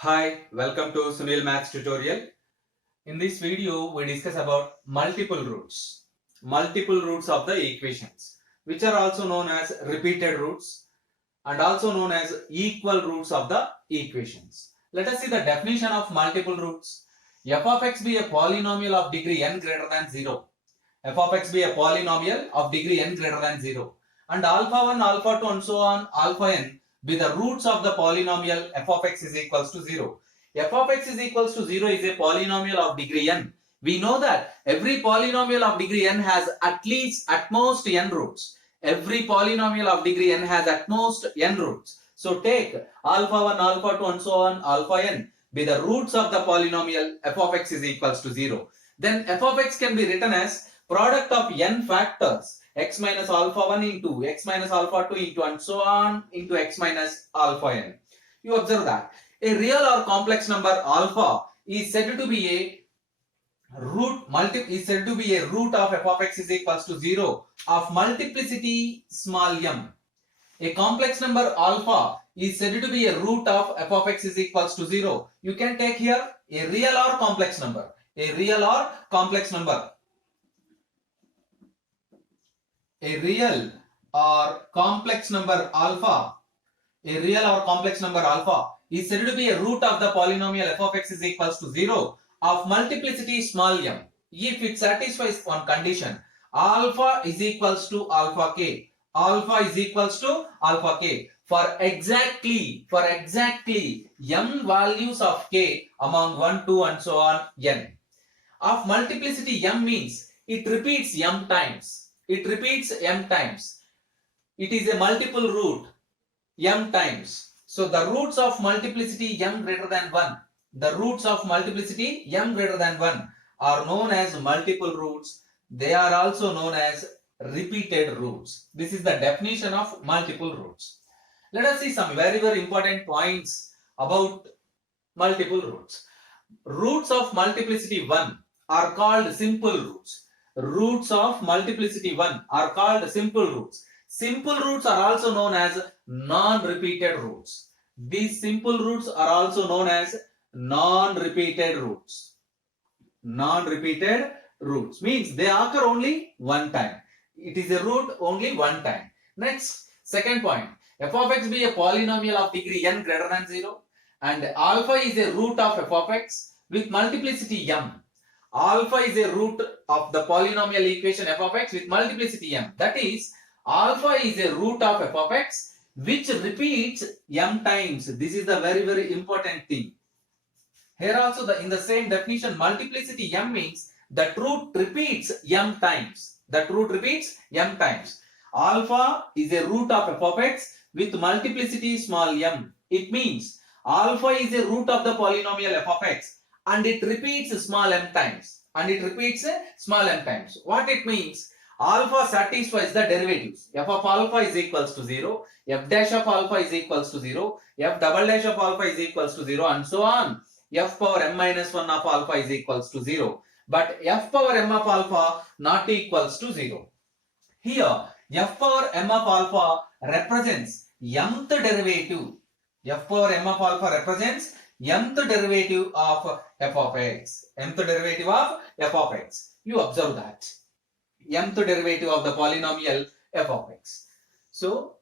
Hi, welcome to Sunil Maths tutorial. In this video, we discuss about multiple roots. Multiple roots of the equations, which are also known as repeated roots and also known as equal roots of the equations. Let us see the definition of multiple roots. F of x be a polynomial of degree n greater than 0. F of x be a polynomial of degree n greater than 0. And alpha 1, alpha 2 and so on alpha n be the roots of the polynomial f of x is equals to 0. F of x is equals to 0 is a polynomial of degree n. We know that every polynomial of degree n has at most n roots. Every polynomial of degree n has at most n roots. So take alpha 1, alpha 2 and so on alpha n be the roots of the polynomial f of x is equals to 0. Then f of x can be written as product of n factors x minus alpha 1 into x minus alpha 2 into and so on into x minus alpha n. You observe that a real or complex number alpha is said to be a root of f of x is equals to 0 of multiplicity small m. A complex number alpha is said to be a root of f of x is equals to 0. You can take here a real or complex number. A real or complex number. A real or complex number alpha. A real or complex number alpha is said to be a root of the polynomial f of x is equals to 0 of multiplicity small m if it satisfies one condition. Alpha is equals to alpha k. Alpha is equals to alpha k for exactly m values of k among 1, 2 and so on n. Of multiplicity m means it repeats m times. It repeats m times. It is a multiple root m times. So the roots of multiplicity m greater than 1. The roots of multiplicity m greater than 1 are known as multiple roots. They are also known as repeated roots. This is the definition of multiple roots. Let us see some very important points about multiple roots. Roots of multiplicity 1 are called simple roots. Roots of multiplicity 1 are called simple roots. Simple roots are also known as non-repeated roots. These simple roots are also known as non-repeated roots. Non-repeated roots means they occur only one time. It is a root only one time. Next, second point. F of x be a polynomial of degree n greater than 0 and alpha is a root of f of x with multiplicity m. Alpha is a root of the polynomial equation f of x with multiplicity m. That is, alpha is a root of f of x which repeats m times. This is the very important thing. Here also in the same definition, multiplicity m means that root repeats m times. That root repeats m times. Alpha is a root of f of x with multiplicity small m. It means alpha is a root of the polynomial f of x and it repeats small m times. What it means? Alpha satisfies the derivatives. F of alpha is equals to 0. F dash of alpha is equals to 0. F double dash of alpha is equals to 0 and so on. F power m minus 1 of alpha is equals to 0. But f power m of alpha not equals to 0. Here, f power m of alpha represents mth derivative. F power m of alpha represents mth derivative of f of x. Mth derivative of f of x. You observe that. Mth derivative of the polynomial f of x. So,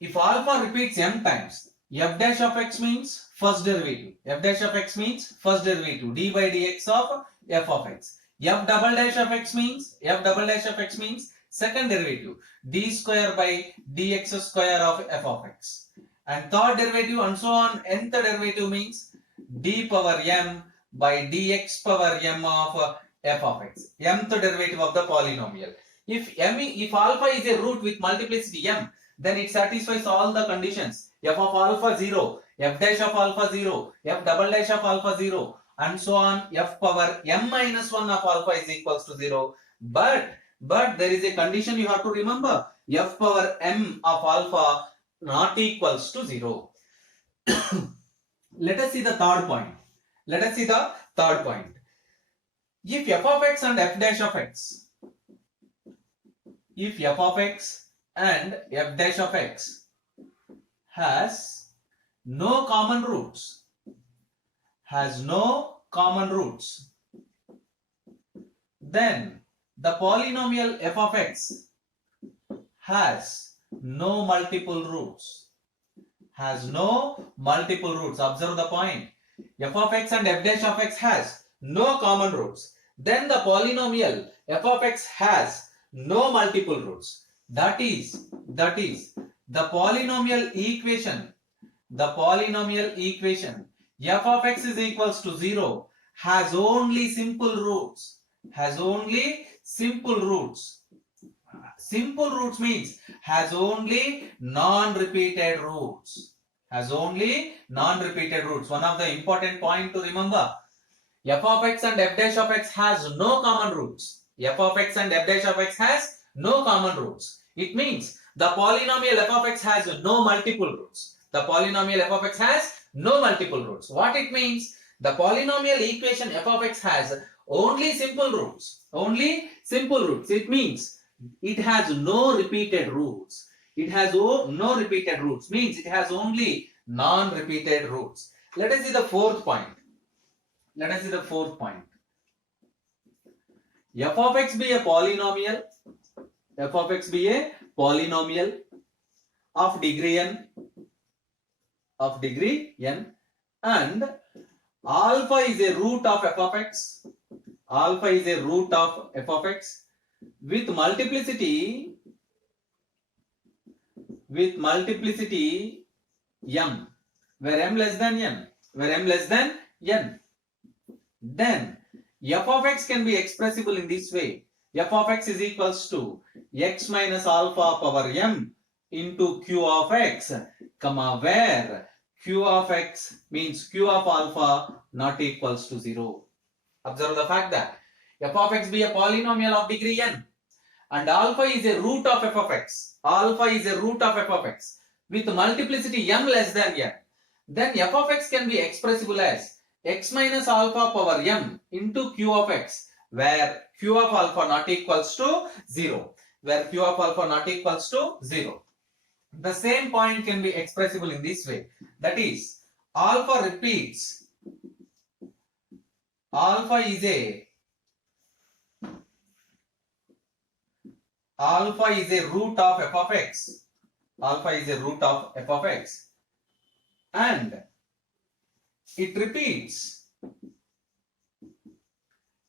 if alpha repeats m times, f dash of x means first derivative. F dash of x means first derivative. D by dx of f of x. F double dash of x means second derivative. D square by dx square of f of x. And third derivative and so on. Nth derivative means d power m by dx power m of f of x. Mth derivative of the polynomial. If alpha is a root with multiplicity m, then it satisfies all the conditions. F of alpha 0, f dash of alpha 0, f double dash of alpha 0 and so on. F power m minus 1 of alpha is equals to 0. But there is a condition you have to remember. F power m of alpha not equals to 0. Let us see the third point. If f of x and f dash of x, if f of x and f dash of x has no common roots, has no common roots, then the polynomial f of x has no multiple roots. Has no multiple roots. Observe the point. F of x and f dash of x has no common roots. Then the polynomial f of x has no multiple roots. That is the polynomial equation. The polynomial equation f of x is equals to 0 has only simple roots. Has only simple roots. Simple roots means has only non-repeated roots. Has only non-repeated roots. One of the important point to remember. F of x and f dash of x has no common roots. F of x and f dash of x has no common roots. It means the polynomial f of x has no multiple roots. The polynomial f of x has no multiple roots. What it means? The polynomial equation f of x has only simple roots. Only simple roots. It means it has no repeated roots. It has no repeated roots. Means it has only non-repeated roots. Let us see the fourth point. Let us see the fourth point. F of x be a polynomial. F of x be a polynomial of degree n. Of degree n. And alpha is a root of f of x. Alpha is a root of f of x with multiplicity m, where m less than n, where m less than n. Then f of x can be expressible in this way. F of x is equals to x minus alpha power m into q of x, comma, where q of x means q of alpha not equals to 0. Observe the fact that f of x be a polynomial of degree n and alpha is a root of f of x. Alpha is a root of f of x with multiplicity m less than n. Then f of x can be expressible as x minus alpha power m into q of x, where q of alpha not equals to 0. Where q of alpha not equals to 0. The same point can be expressible in this way. That is, alpha repeats. Alpha is a root of f of x. Alpha is a root of f of x. And it repeats.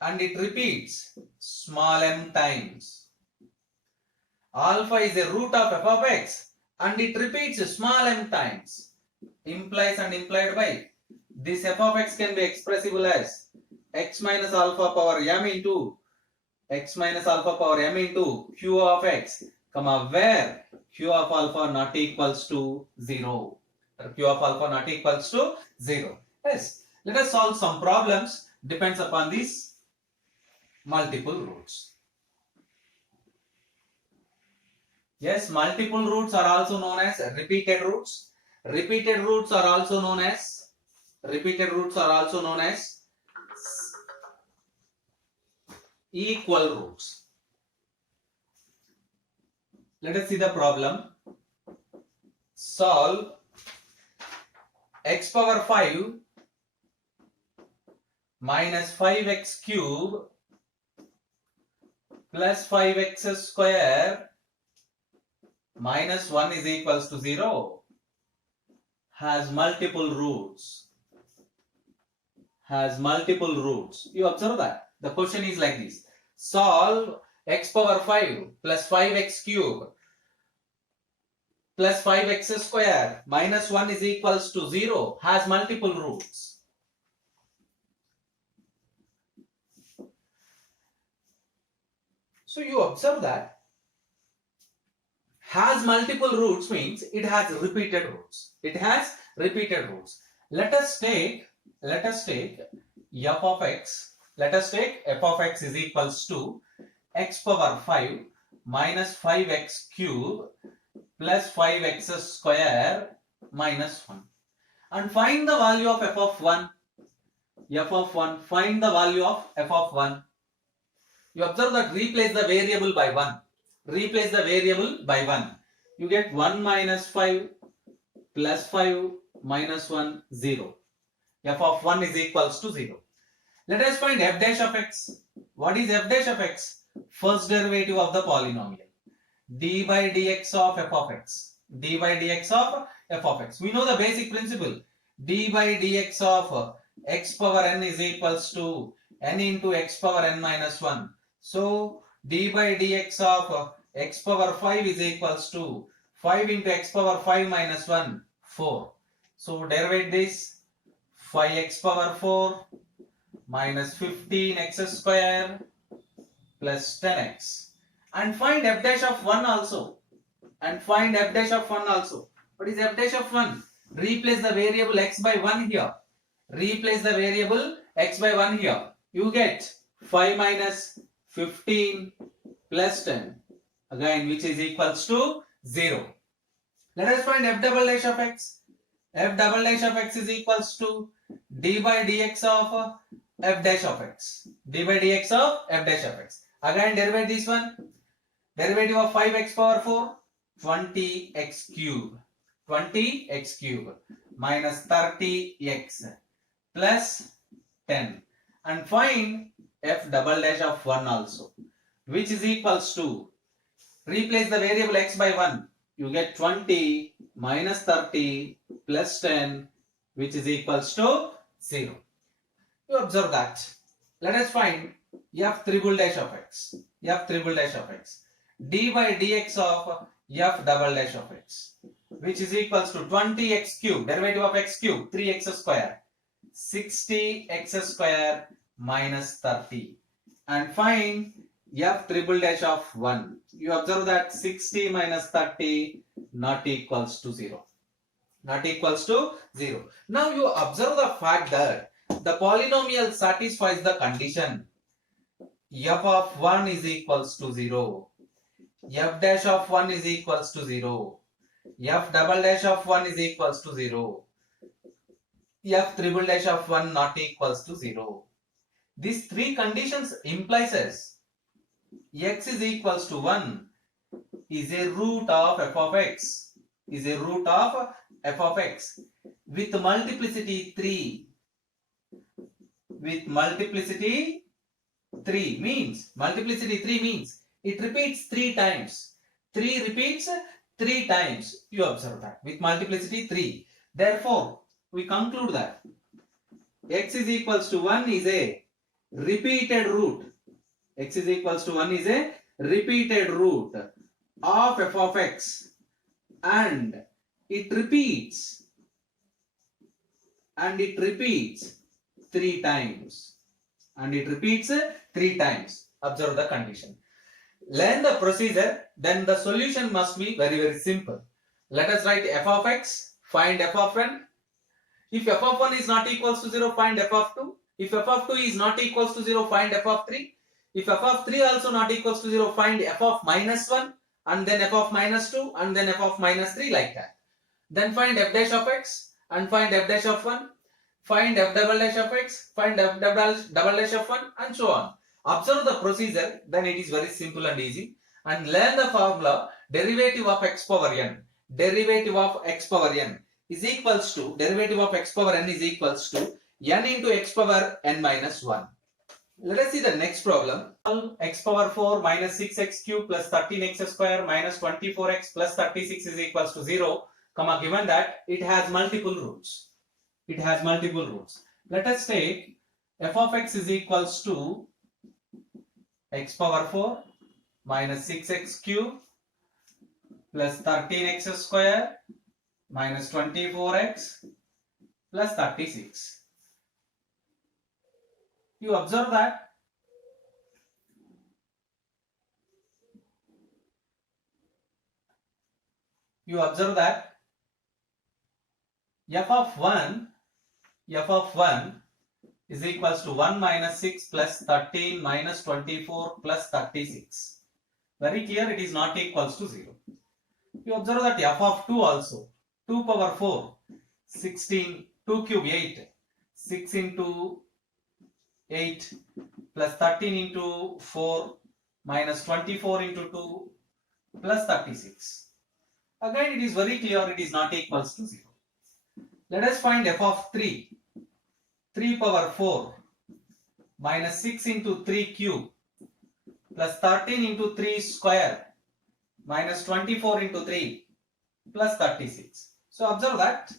And it repeats small m times. Alpha is a root of f of x and it repeats small m times. Implies and implied by. This f of x can be expressible as x minus alpha power m into q of x, comma, where q of alpha not equals to 0. Q of alpha not equals to 0. Yes. Let us solve some problems. Depends upon these multiple roots. Yes, multiple roots are also known as repeated roots. Repeated roots are also known as equal roots. Let us see the problem. Solve x power 5 minus 5x cube plus 5x square minus 1 is equals to 0 has multiple roots. You observe that. The question is like this. Solve x power 5 plus 5x cube plus 5x square minus 1 is equals to 0 has multiple roots. So you observe that has multiple roots means it has repeated roots. Let us take f of x. Let us take f of x is equals to x power 5 minus 5x cube plus 5x square minus 1. And find the value of f of 1. Find the value of f of 1. You observe that replace the variable by 1. You get 1 minus 5 plus 5 minus 1, 0. f of 1 is equals to 0. Let us find f dash of x. What is f dash of x? First derivative of the polynomial. D by dx of f of x. D by dx of f of x. We know the basic principle. D by dx of x power n is equals to n into x power n minus 1. So d by dx of x power 5 is equals to 5 into x power 5 minus 1, 4. So derivate this, 5x power 4 minus 15x square plus 10x. And find f dash of 1 also. What is f dash of 1? Replace the variable x by 1 here. You get 5 minus 15 plus 10. Again, which is equals to 0. Let us find f double dash of x. F double dash of x is equals to d by dx of f dash of x. Again, derivate this one. Derivative of 5x power 4, 20x cube. Minus 30x plus 10. And find f double dash of 1 also, which is equals to, replace the variable x by 1. You get 20 minus 30 plus 10, which is equals to 0. You observe that. Let us find f triple dash of x. D by dx of f double dash of x, which is equals to 20x cube, derivative of x cube, 3x square, 60x square minus 30. And find f triple dash of 1. You observe that 60 minus 30 not equals to 0. Now you observe the fact that the polynomial satisfies the condition f of 1 is equals to 0. F dash of 1 is equals to 0. F double dash of 1 is equals to 0. F triple dash of 1 not equals to 0. These three conditions implies as x is equals to 1 is a root of f of x. With multiplicity 3. Multiplicity 3 means it repeats 3 times. 3 repeats 3 times. You observe that with multiplicity 3. Therefore, we conclude that x is equals to 1 is a repeated root. Of f of x, and it repeats 3 times. Observe the condition. Learn the procedure, then the solution must be very, very simple. Let us write f of x, find f of n. If f of 1 is not equals to 0, find f of 2. If f of 2 is not equals to 0, find f of 3. If f of 3 also not equals to 0, find f of minus 1, and then f of minus 2, and then f of minus 3, like that. Then find f dash of x, and find f dash of 1. Find f double dash of x, find f double dash of 1, and so on. Observe the procedure, then it is very simple and easy. And learn the formula, derivative of x power n. Is equals to, derivative of x power n is equals to n into x power n minus 1. Let us see the next problem. X power 4 minus 6x cube plus 13x square minus 24x plus 36 is equals to 0, given that it has multiple roots. Let us take f of x is equals to x power 4 minus 6x cube plus 13x square minus 24x plus 36. You observe that f of 1 is equals to 1 minus 6 plus 13 minus 24 plus 36. Very clear, it is not equals to 0. You observe that f of 2 also, 2 power 4, 16, 2 cube 8, 6 into 8 plus 13 into 4 minus 24 into 2 plus 36. Again, it is very clear, it is not equals to 0. Let us find f of 3. 3 power 4 minus 6 into 3 cube plus 13 into 3 square minus 24 into 3 plus 36. So observe that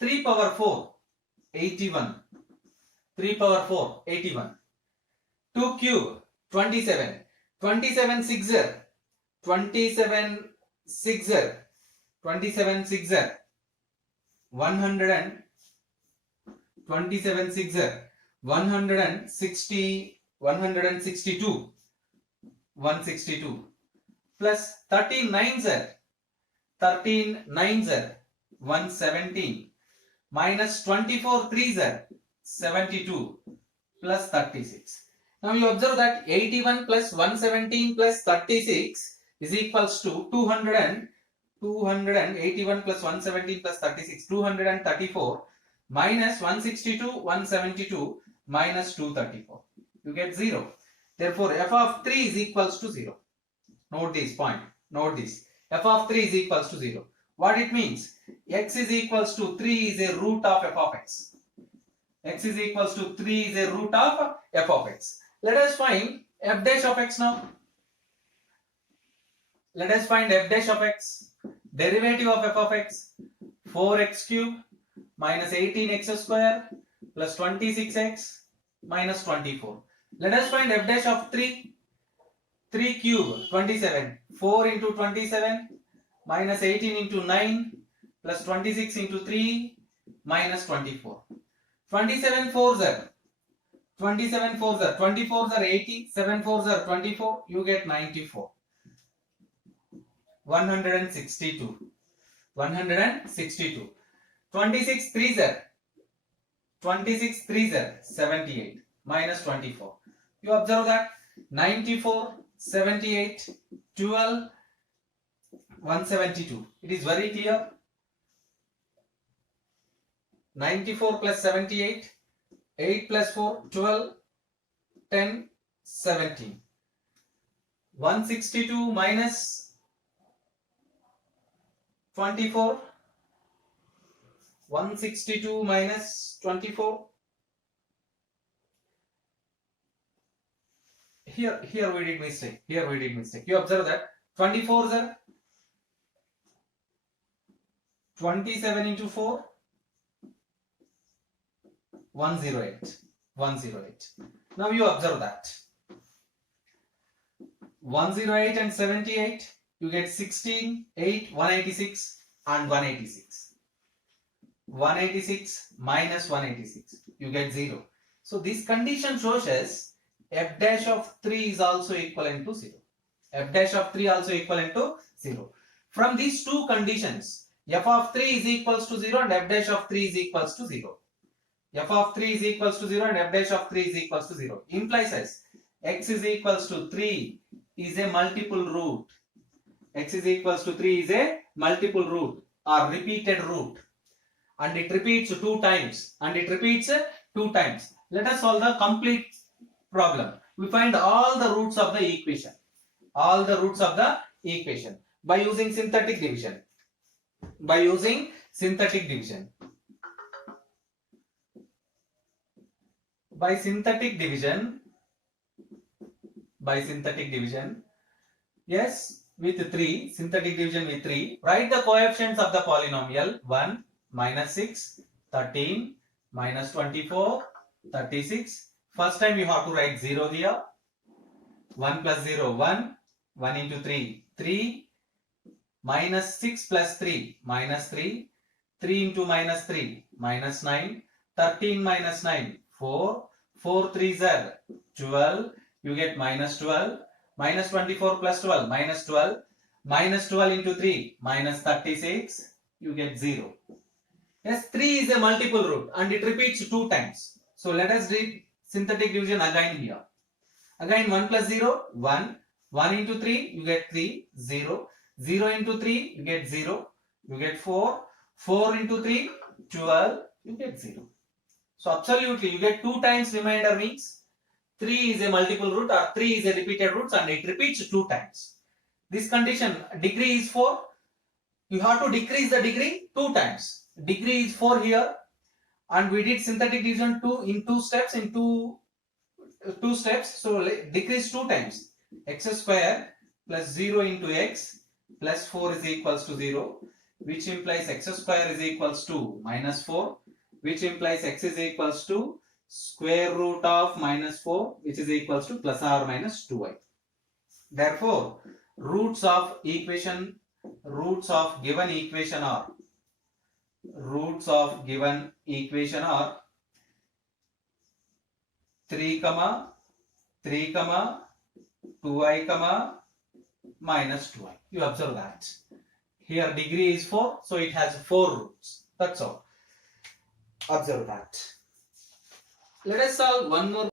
3 power 4 81. 3 power 4 81. 2 cube 27. 27 sixer 27 sixer 27 sixer 100 27 sixer 160 162 162 plus 13 nines 13 nines 117 minus 24 threes 72 plus 36. Now you observe that 81 plus 117 plus 36 is equals to 281 plus 117 plus 36 234 minus 162 172 minus 234. You get 0. Therefore f of 3 is equals to 0. Note this point. Note this. F of 3 is equals to 0. What it means? X is equals to 3 is a root of f of x. X is equals to 3 is a root of f of x. Let us find f dash of x now. Let us find f dash of x. Derivative of f of x. 4x cube minus 18x square plus 26x minus 24. Let us find f dash of 3. 3 cube 27. 4 into 27 minus 18 into 9 plus 26 into 3 minus 24. 27 4s are 27 4s are 24s are 80. 7 4s are 24. You get 94. 162. 162. 26 3s are 26 3s are 78 minus 24. You observe that 94 78 12 172. It is very clear. 94 plus 78 8 plus 4 12 10 17. 162 minus 24. 162 minus 24. Here we did mistake. Here we did mistake. You observe that 24s are 27 into 4 108. 108. Now you observe that 108 and 78 you get 16 8 186 and 186. 186 minus 186 you get 0. So this condition shows us f dash of 3 is also equivalent to 0. F dash of 3 also equivalent to 0. From these two conditions, f of 3 is equals to 0 and f dash of 3 is equals to 0. F of 3 is equals to 0 and f dash of 3 is equals to 0. Implies as x is equals to 3 is a multiple root. X is equals to 3 is a multiple root or repeated root. And it repeats 2 times. Let us solve the complete problem. We find all the roots of the equation. By using synthetic division. By synthetic division. Yes, with 3. Synthetic division with 3. Write the coefficients of the polynomial. 1, minus 6, 13, minus 24, 36. First time you have to write 0 here. 1 plus 0, 1. 1 into 3, 3. Minus 6 plus 3, minus 3. 3 into minus 3, minus 9. 13 minus 9, 4. 4 3s are 12. You get minus 12. Minus 24 plus 12, minus 12. Minus 12 into 3, minus 36. You get 0. Yes, 3 is a multiple root and it repeats 2 times. So let us read synthetic division again here. Again 1 plus 0, 1. 1 into 3, you get 3, 0. 0 into 3, you get 0. You get 4. 4 into 3, 12. You get 0. So absolutely you get 2 times remainder means 3 is a multiple root or 3 is a repeated root and it repeats 2 times. This condition degree is 4. You have to decrease the degree 2 times. Degree is 4 here. and we did synthetic division in two steps. So decrease 2 times. X square plus 0 into x plus 4 is equals to 0, which implies x square is equals to minus 4, which implies x is equals to square root of minus 4, which is equals to plus or minus 2y. Therefore, roots of given equation are 3, 3, 2i, minus 2i. You observe that. Here degree is 4, so it has 4 roots. That's all. Observe that. Let us solve one more